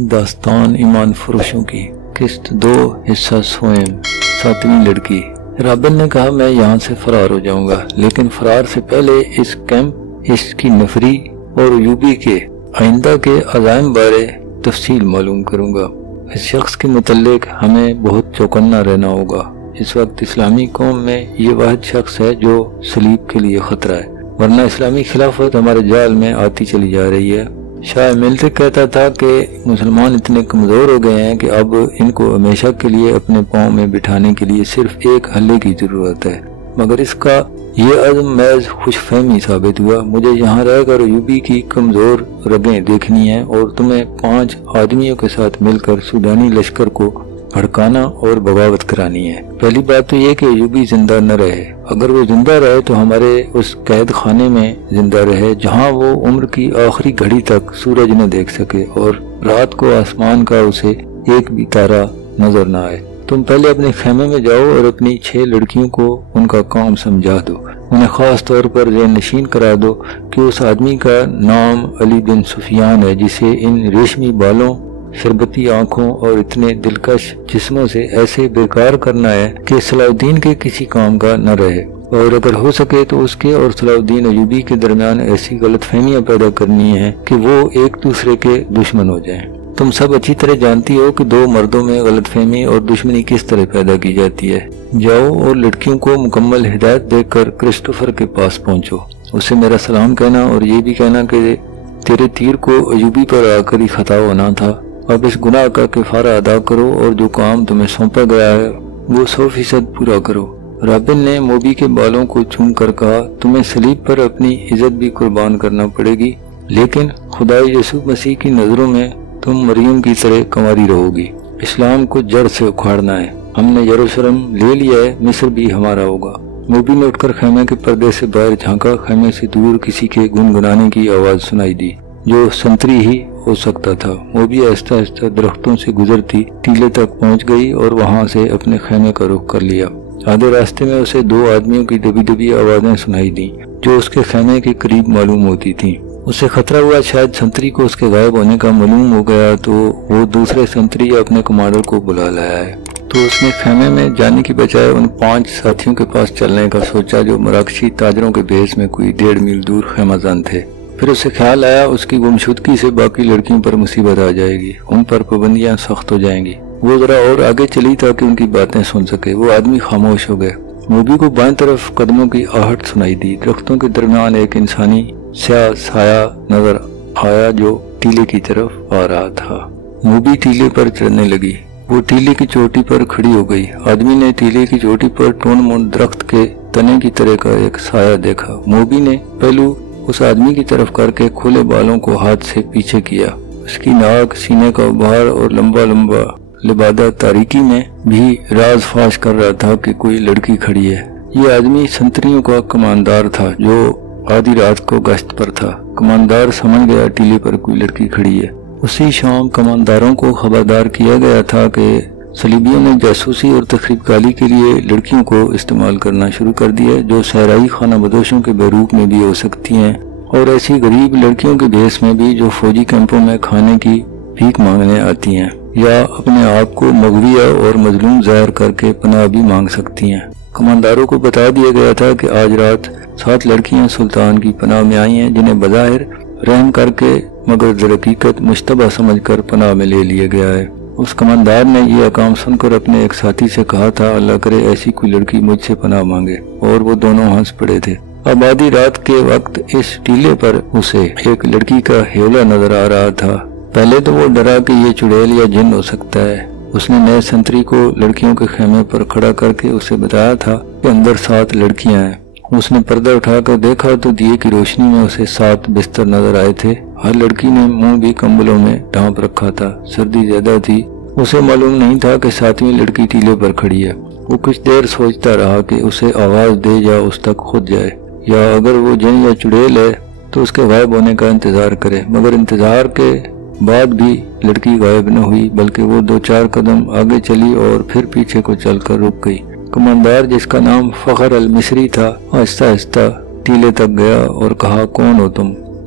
داستان ایمان فروشوں کی قسط 2 حصہ سوئم 7ویں لڑکی۔ رابن نے کہا میں یہاں سے فرار ہو جاؤں گا، لیکن فرار سے پہلے اس کیمپ، اس کی نفری اور یوبی کے آئندہ کے عزائم بارے تفصیل معلوم کروں گا۔ اس شخص کے متعلق ہمیں بہت چوکنا رہنا ہوگا۔ اس وقت اسلامی قوم میں یہ واحد شخص ہے جو صلیب کے لیے خطرہ ہے، ورنہ اسلامی خلافت ہمارے جال میں آتی چلی جا رہی ہے۔ شاہ ملٹرک کہتا تھا کہ مسلمان اتنے کمزور ہو گئے ہیں کہ اب ان کو ہمیشہ کے لیے اپنے پاؤں میں بٹھانے کے لیے صرف ایک حلے کی ضرورت ہے، مگر اس کا یہ عزم محض خوش فہمی ثابت ہوا۔ مجھے یہاں رہ کر یوبی کی کمزور رگیں دیکھنی ہیں اور تمہیں 5 آدمیوں کے ساتھ مل کر سودانی لشکر کو بھڑکانا اور بغاوت کرانی ہے۔ پہلی بات تو یہ کہ یوبی زندہ نہ رہے، اگر وہ زندہ رہے تو ہمارے اس قید خانے میں زندہ رہے جہاں وہ عمر کی آخری گھڑی تک سورج نہ دیکھ سکے اور رات کو آسمان کا اسے ایک بھی تارا نظر نہ آئے۔ تم پہلے اپنے خیمے میں جاؤ اور اپنی 6 لڑکیوں کو ان کا کام سمجھا دو، انہیں خاص طور پر ذہن نشین کرا دو کہ اس آدمی کا نام علی بن سفیان ہے جسے ان ریشمی بالوں، شربتی آنکھوں اور اتنے دلکش جسموں سے ایسے بیکار کرنا ہے کہ صلاح الدین کے کسی کام کا نہ رہے، اور اگر ہو سکے تو اس کے اور صلاح الدین ایوبی کے درمیان ایسی غلط فہمیاں پیدا کرنی ہیں کہ وہ ایک دوسرے کے دشمن ہو جائیں۔ تم سب اچھی طرح جانتی ہو کہ 2 مردوں میں غلط فہمی اور دشمنی کس طرح پیدا کی جاتی ہے۔ جاؤ اور لڑکیوں کو مکمل ہدایت دے کر کرسٹوفر کے پاس پہنچو، اسے میرا سلام کہنا اور یہ بھی کہنا کہ تیرے تیر کو ایوبی پر آ کر ہی خطا ہونا تھا۔ اب اس گناہ کا کفارہ ادا کرو اور جو کام تمہیں سونپا گیا ہے وہ 100% پورا کرو۔ رابن نے موبی کے بالوں کو چوم کر کہا تمہیں صلیب پر اپنی عزت بھی قربان کرنا پڑے گی، لیکن خدا یسوع مسیح کی نظروں میں تم مریم کی طرح کنواری رہو گی۔ اسلام کو جڑ سے اکھاڑنا ہے۔ ہم نے یروشلم لے لیا ہے، مصر بھی ہمارا ہوگا۔ موبی نے اٹھ کر خیمے کے پردے سے باہر جھانکا۔ خیمے سے دور کسی کے گنگنانے کی آواز سنائی دی جو سنتری ہی ہو سکتا تھا۔ موبی آہستہ آہستہ درختوں سے گزرتی ٹیلے تک پہنچ گئی اور وہاں سے اپنے خیمے کا رخ کر لیا۔ آدھے راستے میں اسے 2 آدمیوں کی دبی دبی آوازیں سنائی دیں جو اس کے خیمے کے قریب معلوم ہوتی تھیں۔ اسے خطرہ ہوا شاید سنتری کو اس کے غائب ہونے کا معلوم ہو گیا تو وہ دوسرے سنتری یا اپنے کمانڈر کو بلا لایا ہے۔ تو اس نے خیمے میں جانے کی بجائے ان 5 ساتھیوں کے پاس چلنے کا سوچا جو مراکشی تاجروں کے بھیس میں کوئی 1.5 میل دور خیمہ زن تھے۔ پھر اسے خیال آیا اس کی گمشدگی سے باقی لڑکیوں پر مصیبت آ جائے گی، ان پر پابندیاں سخت ہو جائیں گی۔ وہ ذرا اور آگے چلی تاکہ ان کی باتیں سن سکے۔ وہ آدمی خاموش ہو گئے۔ موبی کو بائیں طرف قدموں کی آہٹ سنائی دی۔ درختوں کے درمیان ایک انسانی سیاہ سایہ نظر آیا جو ٹیلے کی طرف آ رہا تھا۔ موبی ٹیلے پر چڑھنے لگی۔ وہ ٹیلے کی چوٹی پر کھڑی ہو گئی۔ آدمی نے ٹیلے کی چوٹی پر ٹون مون درخت کے تنے کی طرح کا ایک سایہ دیکھا۔ موبی نے پہلو اس آدمی کی طرف کر کے کھلے بالوں کو ہاتھ سے پیچھے کیا۔ اس کی ناک، سینے کا ابھار اور لمبا لمبا لبادہ تاریکی میں بھی راز فاش کر رہا تھا کہ کوئی لڑکی کھڑی ہے۔ یہ آدمی سنتریوں کا کماندار تھا جو آدھی رات کو گشت پر تھا۔ کماندار سمجھ گیا ٹیلے پر کوئی لڑکی کھڑی ہے۔ اسی شام کمانداروں کو خبردار کیا گیا تھا کہ صلیبیوں نے جاسوسی اور تخریب کاری کے لیے لڑکیوں کو استعمال کرنا شروع کر دیا جو صحرائی خانہ بدوشوں کے بیروق میں بھی ہو سکتی ہیں، اور ایسی غریب لڑکیوں کے بھیس میں بھی جو فوجی کیمپوں میں کھانے کی بھیک مانگنے آتی ہیں یا اپنے آپ کو مغویہ اور مظلوم ظاہر کر کے پناہ بھی مانگ سکتی ہیں۔ کمانداروں کو بتا دیا گیا تھا کہ آج رات 7 لڑکیاں سلطان کی پناہ میں آئی ہیں جنہیں بظاہر رحم کر کے مگر در حقیقت مشتبہ سمجھ کر پناہ میں لے لیا گیا ہے۔ اس کماندار نے یہ احکام سن کر اپنے ایک ساتھی سے کہا تھا اللہ کرے ایسی کوئی لڑکی مجھ سے پناہ مانگے، اور وہ دونوں ہنس پڑے تھے۔ اب آدھی رات کے وقت اس ٹیلے پر اسے ایک لڑکی کا ہیولا نظر آ رہا تھا۔ پہلے تو وہ ڈرا کہ یہ چڑیل یا جن ہو سکتا ہے۔ اس نے نئے سنتری کو لڑکیوں کے خیمے پر کھڑا کر کے اسے بتایا تھا کہ اندر 7 لڑکیاں ہیں۔ اس نے پردہ اٹھا کر دیکھا تو دیے کی روشنی میں اسے 7 بستر نظر آئے تھے۔ ہر لڑکی نے منہ بھی کمبلوں میں ڈھانپ رکھا تھا۔ سردی زیادہ تھی۔ اسے معلوم نہیں تھا کہ 7ویں لڑکی ٹیلے پر کھڑی ہے۔ وہ کچھ دیر سوچتا رہا کہ اسے آواز دے یا اس تک خود جائے، یا اگر وہ جن یا چڑیل ہے تو اس کے غائب ہونے کا انتظار کرے۔ مگر انتظار کے بعد بھی لڑکی غائب نہ ہوئی، بلکہ وہ 2-4 قدم آگے چلی اور پھر پیچھے کو چل کر رک گئی۔ کماندار جس کا نام فخر المصری تھا آہستہ آہستہ ٹیلے تک گیا اور کہا کون ہو تم؟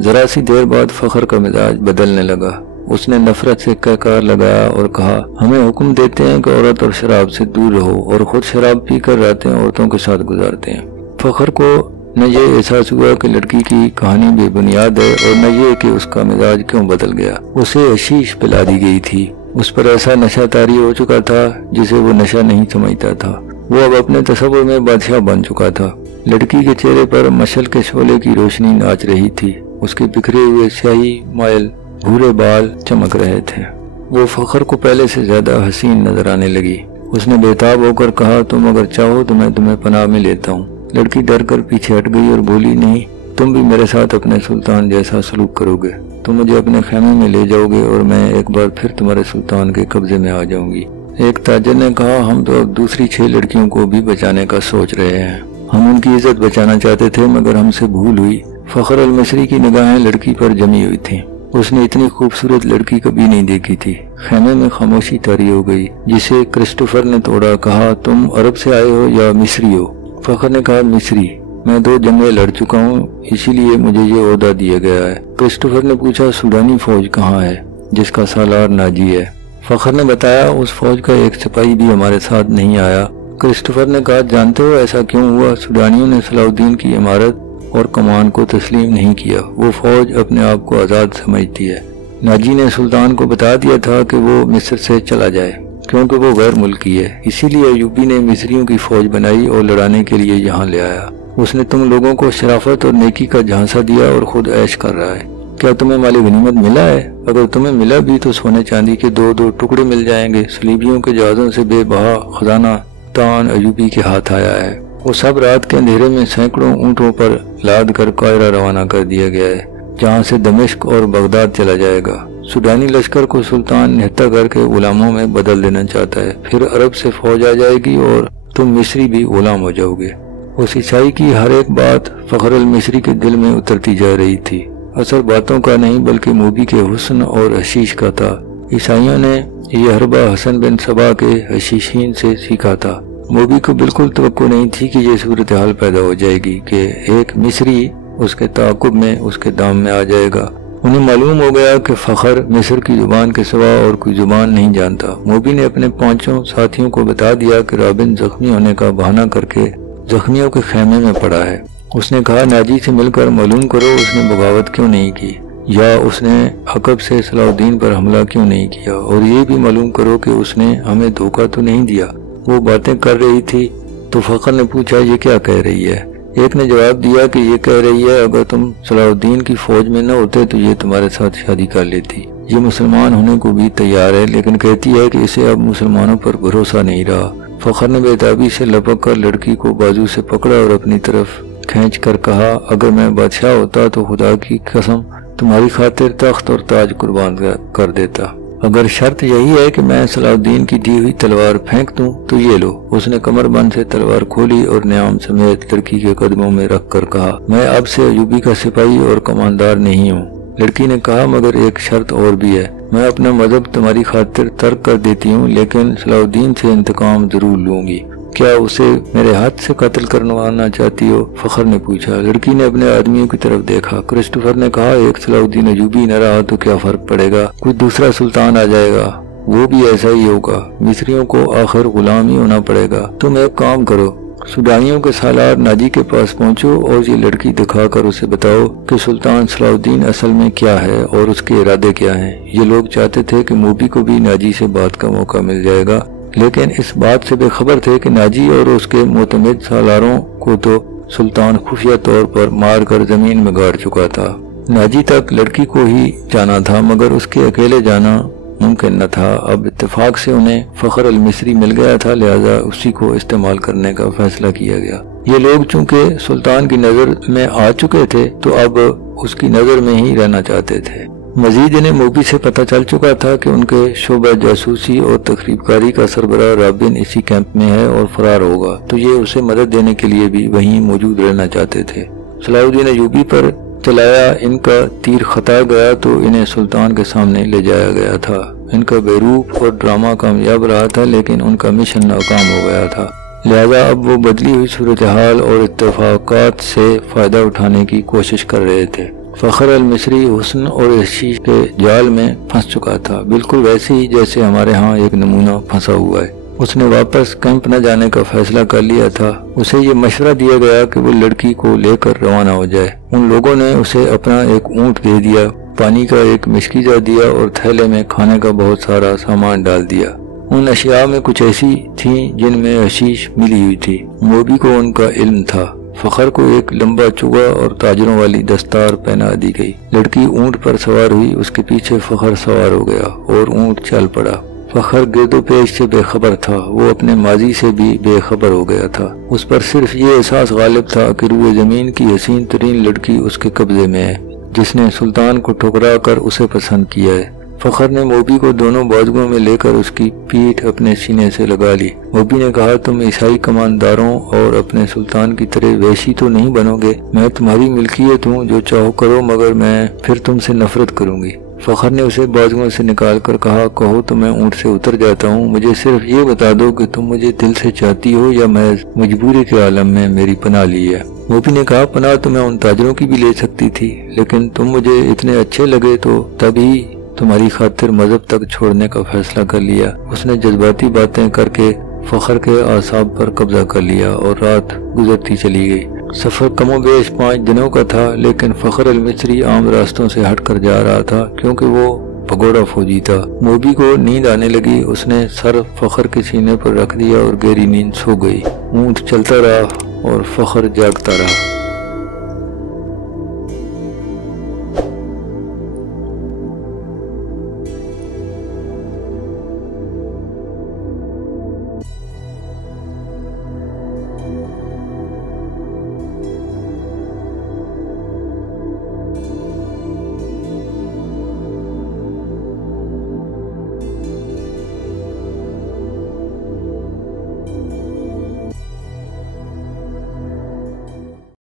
ذرا سی دیر بعد فخر کا مزاج بدلنے لگا۔ اس نے نفرت سے کہکار لگایا اور کہا، ہمیں حکم دیتے ہیں کہ عورت اور شراب سے دور رہو، اور خود شراب پی کر راتیں عورتوں کے ساتھ گزارتے ہیں۔ فخر کو نہ یہ احساس ہوا کہ لڑکی کی کہانی بے بنیاد ہے، اور نہ یہ کہ اس کا مزاج کیوں بدل گیا۔ اسے حشیش پلا دی گئی تھی۔ اس پر ایسا نشہ طاری ہو چکا تھا جسے وہ نشہ نہیں سمجھتا تھا۔ وہ اب اپنے تصور میں بادشاہ بن چکا تھا۔ لڑکی کے چہرے پر مشعل کے شعلے کی روشنی ناچ رہی تھی۔ اس کے بکھرے ہوئے سیاہی مائل بھورے بال چمک رہے تھے۔ وہ فخر کو پہلے سے زیادہ حسین نظر آنے لگی۔ اس نے بےتاب ہو کر کہا، تم اگر چاہو تو میں تمہیں پناہ میں لیتا ہوں۔ لڑکی ڈر کر پیچھے ہٹ گئی اور بولی، نہیں، تم بھی میرے ساتھ اپنے سلطان جیسا سلوک کرو گے۔ تم مجھے اپنے خیمے میں لے جاؤ گے اور میں ایک بار پھر تمہارے سلطان کے قبضے میں آ جاؤں گی۔ ایک تاجر نے کہا، ہم تو اب دوسری 6 لڑکیوں کو بھی بچانے کا سوچ رہے ہیں۔ ہم ان کی عزت بچانا چاہتے تھے مگر ہم سے بھول ہوئی۔ فخر المصری کی نگاہیں لڑکی پر جمی ہوئی تھیں۔ اس نے اتنی خوبصورت لڑکی کبھی نہیں دیکھی تھی۔ خیمے میں خاموشی طاری ہو گئی، جسے کرسٹوفر نے توڑا۔ کہا، تم عرب سے آئے ہو یا مصری ہو؟ فخر نے کہا، مصری۔ میں 2 جنگیں لڑ چکا ہوں، اسی لیے مجھے یہ عہدہ دیا گیا ہے۔ کرسٹوفر نے پوچھا، سوڈانی فوج کہاں ہے جس کا سالار ناجی ہے؟ فخر نے بتایا، اس فوج کا ایک سپاہی بھی ہمارے ساتھ نہیں آیا۔ کرسٹوفر نے کہا، جانتے ہو ایسا کیوں ہوا؟ سوڈانیوں نے صلاح الدین کی عمارت اور کمان کو تسلیم نہیں کیا۔ وہ فوج اپنے آپ کو آزاد سمجھتی ہے۔ ناجی نے سلطان کو بتا دیا تھا کہ وہ مصر سے چلا جائے کیونکہ وہ غیر ملکی ہے، اسی لیے ایوبی نے مصریوں کی فوج بنائی اور لڑانے کے لیے یہاں لے آیا۔ اس نے تم لوگوں کو شرافت اور نیکی کا جھانسا دیا اور خود عیش کر رہا ہے۔ کیا تمہیں مال غنیمت ملا ہے؟ اگر تمہیں ملا بھی تو سونے چاندی کے 2 ٹکڑے مل جائیں گے۔ صلیبیوں کے جہازوں سے بے بہا خزانہ تان ایوبی کے ہاتھ آیا ہے۔ وہ سب رات کے اندھیرے میں سینکڑوں اونٹوں پر لاد کر قاہرہ روانہ کر دیا گیا ہے، جہاں سے دمشق اور بغداد چلا جائے گا۔ سوڈانی لشکر کو سلطان نہتا کر کے غلاموں میں بدل دینا چاہتا ہے، پھر عرب سے فوج آ جائے گی اور تم مصری بھی غلام ہو جاؤ گے۔ اس عیسائی کی ہر ایک بات فخر المصری کے دل میں اترتی جا رہی تھی۔ اثر باتوں کا نہیں بلکہ موبی کے حسن اور حشیش کا تھا۔ عیسائیوں نے یہ حربہ حسن بن صبا کے حشیشین سے سیکھا تھا۔ موبی کو بالکل توقع نہیں تھی کہ یہ صورتحال پیدا ہو جائے گی کہ ایک مصری اس کے تعاقب میں اس کے دام میں آ جائے گا۔ انہیں معلوم ہو گیا کہ فخر مصر کی زبان کے سوا اور کوئی زبان نہیں جانتا۔ موبی نے اپنے 5 ساتھیوں کو بتا دیا کہ رابن زخمی ہونے کا بہانہ کر کے زخمیوں کے خیمے میں پڑا ہے۔ اس نے کہا، ناجی سے مل کر معلوم کرو اس نے بغاوت کیوں نہیں کی، یا اس نے عقب سے صلاح الدین پر حملہ کیوں نہیں کیا، اور یہ بھی معلوم کرو کہ اس نے ہمیں دھوکہ تو نہیں دیا۔ وہ باتیں کر رہی تھی تو فخر نے پوچھا، یہ کیا کہہ رہی ہے؟ ایک نے جواب دیا کہ یہ کہہ رہی ہے، اگر تم صلاح الدین کی فوج میں نہ ہوتے تو یہ تمہارے ساتھ شادی کر لیتی۔ یہ مسلمان ہونے کو بھی تیار ہے، لیکن کہتی ہے کہ اسے اب مسلمانوں پر بھروسہ نہیں رہا۔ فخر نے بےتابی سے لپک کر لڑکی کو بازو سے پکڑا اور اپنی طرف کھینچ کر کہا، اگر میں بادشاہ ہوتا تو خدا کی قسم تمہاری خاطر تخت اور تاج قربان کر دیتا۔ اگر شرط یہی ہے کہ میں صلاح الدین کی دی ہوئی تلوار پھینک دوں تو یہ لو۔ اس نے کمر بند سے تلوار کھولی اور نیام سمیت لڑکی کے قدموں میں رکھ کر کہا، میں اب سے ایوبی کا سپاہی اور کماندار نہیں ہوں۔ لڑکی نے کہا، مگر ایک شرط اور بھی ہے، میں اپنا مذہب تمہاری خاطر ترک کر دیتی ہوں، لیکن صلاح الدین سے انتقام ضرور لوں گی۔ کیا اسے میرے ہاتھ سے قتل کروانا چاہتی ہو؟ فخر نے پوچھا۔ لڑکی نے اپنے آدمیوں کی طرف دیکھا۔ کرسٹوفر نے کہا، ایک صلاح الدین ایوبی نہ رہا تو کیا فرق پڑے گا، کوئی دوسرا سلطان آ جائے گا، وہ بھی ایسا ہی ہوگا، مصریوں کو آخر غلام ہی ہونا پڑے گا۔ تم ایک کام کرو، سوڈانیوں کے سالار ناجی کے پاس پہنچو اور یہ لڑکی دکھا کر اسے بتاؤ کہ سلطان صلاح الدین اصل میں کیا ہے اور اس کے ارادے کیا ہیں۔ یہ لوگ چاہتے تھے کہ موبی کو بھی ناجی سے بات کا موقع مل جائے گا، لیکن اس بات سے بے خبر تھے کہ ناجی اور اس کے معتمد سالاروں کو تو سلطان خفیہ طور پر مار کر زمین میں گاڑ چکا تھا۔ ناجی تک لڑکی کو ہی جانا تھا مگر اس کے اکیلے جانا ممکن نہ تھا۔ اب اتفاق سے انہیں فخر المصری مل گیا تھا، لہذا اسی کو استعمال کرنے کا فیصلہ کیا گیا۔ یہ لوگ چونکہ سلطان کی نظر میں آ چکے تھے تو اب اس کی نظر میں ہی رہنا چاہتے تھے۔ مزید انہیں موبی سے پتہ چل چکا تھا کہ ان کے شعبہ جاسوسی اور تخریب کاری کا سربراہ رابن اسی کیمپ میں ہے اور فرار ہوگا، تو یہ اسے مدد دینے کے لیے بھی وہیں موجود رہنا چاہتے تھے۔ صلاح الدین ایوبی پر چلایا ان کا تیر خطا گیا تو انہیں سلطان کے سامنے لے جایا گیا تھا۔ ان کا بیروپ اور ڈرامہ کامیاب رہا تھا لیکن ان کا مشن ناکام ہو گیا تھا، لہذا اب وہ بدلی ہوئی صورتحال اور اتفاقات سے فائدہ اٹھانے کی کوشش کر رہے تھے۔ فخر المصری حسن اور حشیش کے جال میں پھنس چکا تھا، بالکل ویسے ہی جیسے ہمارے ہاں ایک نمونہ پھنسا ہوا ہے۔ اس نے واپس کیمپ نہ جانے کا فیصلہ کر لیا تھا۔ اسے یہ مشورہ دیا گیا کہ وہ لڑکی کو لے کر روانہ ہو جائے۔ ان لوگوں نے اسے اپنا ایک اونٹ دے دیا، پانی کا ایک مشکیزہ دیا اور تھیلے میں کھانے کا بہت سارا سامان ڈال دیا۔ ان اشیاء میں کچھ ایسی تھیں جن میں حشیش ملی ہوئی تھی۔ موبی کو ان کا علم تھا۔ فخر کو ایک لمبا چوگا اور تاجروں والی دستار پہنا دی گئی۔ لڑکی اونٹ پر سوار ہوئی، اس کے پیچھے فخر سوار ہو گیا اور اونٹ چل پڑا۔ فخر گرد و پیش سے بے خبر تھا، وہ اپنے ماضی سے بھی بے خبر ہو گیا تھا۔ اس پر صرف یہ احساس غالب تھا کہ روئے زمین کی حسین ترین لڑکی اس کے قبضے میں ہے، جس نے سلطان کو ٹھکرا کر اسے پسند کیا ہے۔ فخر نے موبی کو دونوں بازوؤں میں لے کر اس کی پیٹھ اپنے سینے سے لگا لی۔ موبی نے کہا، تم عیسائی کمانداروں اور اپنے سلطان کی طرح وحشی تو نہیں بنو گے؟ میں تمہاری ملکیت ہوں، جو چاہو کرو، مگر میں پھر تم سے نفرت کروں گی۔ فخر نے اسے بازوؤں سے نکال کر کہا، کہو تو میں اونٹ سے اتر جاتا ہوں، مجھے صرف یہ بتا دو کہ تم مجھے دل سے چاہتی ہو یا محض مجبوری کے عالم میں میری پناہ لی ہے۔ موبی نے کہا، پناہ تو میں ان تاجروں کی بھی لے سکتی تھی، لیکن تم مجھے اتنے اچھے لگے تو تبھی تمہاری خاطر مذہب تک چھوڑنے کا فیصلہ کر لیا۔ اس نے جذباتی باتیں کر کے فخر کے اعصاب پر قبضہ کر لیا اور رات گزرتی چلی گئی۔ سفر کم و بیش 5 دنوں کا تھا، لیکن فخر المصری عام راستوں سے ہٹ کر جا رہا تھا کیونکہ وہ بھگوڑا فوجی تھا۔ موبی کو نیند آنے لگی، اس نے سر فخر کے سینے پر رکھ دیا اور گہری نیند سو گئی۔ اونٹ چلتا رہا اور فخر جاگتا رہا۔